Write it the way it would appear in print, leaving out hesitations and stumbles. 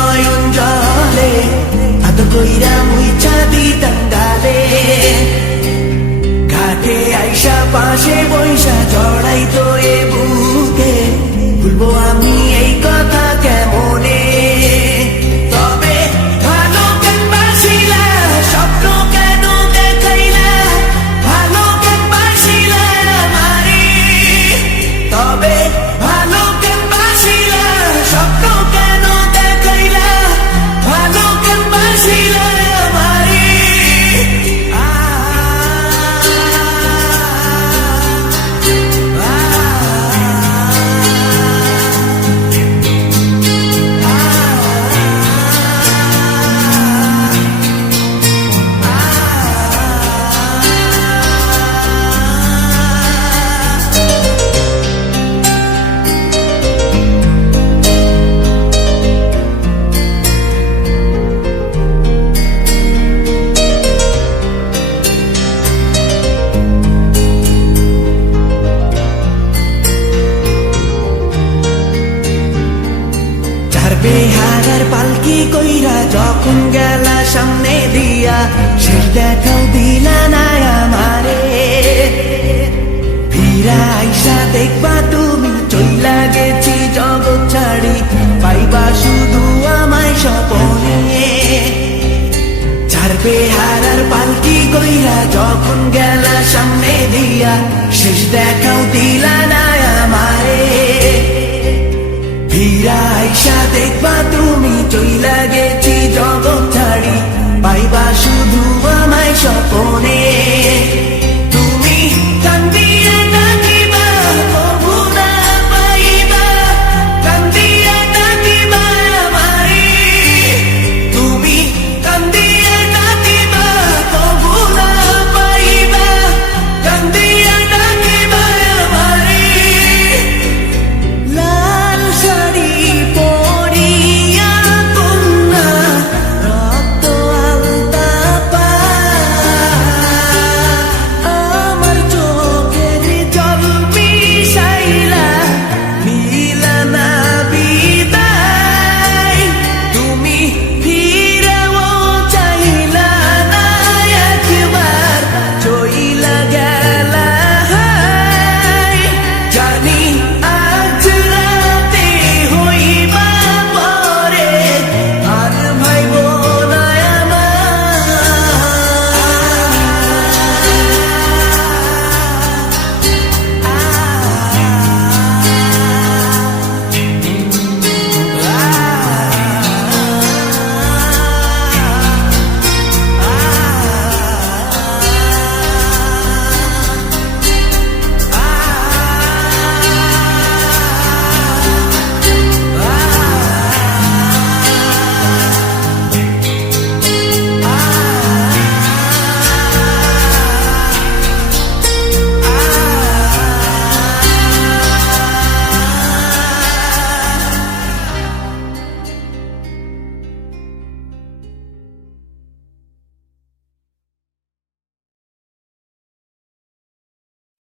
নয়ন জলে আদর কইরা মুইছা দিতাম গালে ঘাটে আইসা পাশে বৈশা জড়াইতো এ বুকে ভুলবো আমি এই কথা কেমনে তবে ভালো কেন বাসিলা স্বপ্ন কেন দেখাইলা ভালো কেন বাসিলা আমারে তবে ভালো কেন বাসিলা স্বপ্ন কেন দেখাইলা ভালো কেন বাসিলা আমারে বেহারার পালকি কইরা যখন গেলা সামনে দিয়া শেষ দেখাও দিলা না আমারে ফিরা আইসা দেখবা তুমি চইলা গেছি জগৎ ছাড়ি পাইবা শুধু আমায় স্বপনে চার বেহারার পালকি কইরা যখন গেলা সামনে দিয়া শেষ দেখাও দিলা না আমারে ফিরা আইসা দেখবা তুমি চইলা গেছি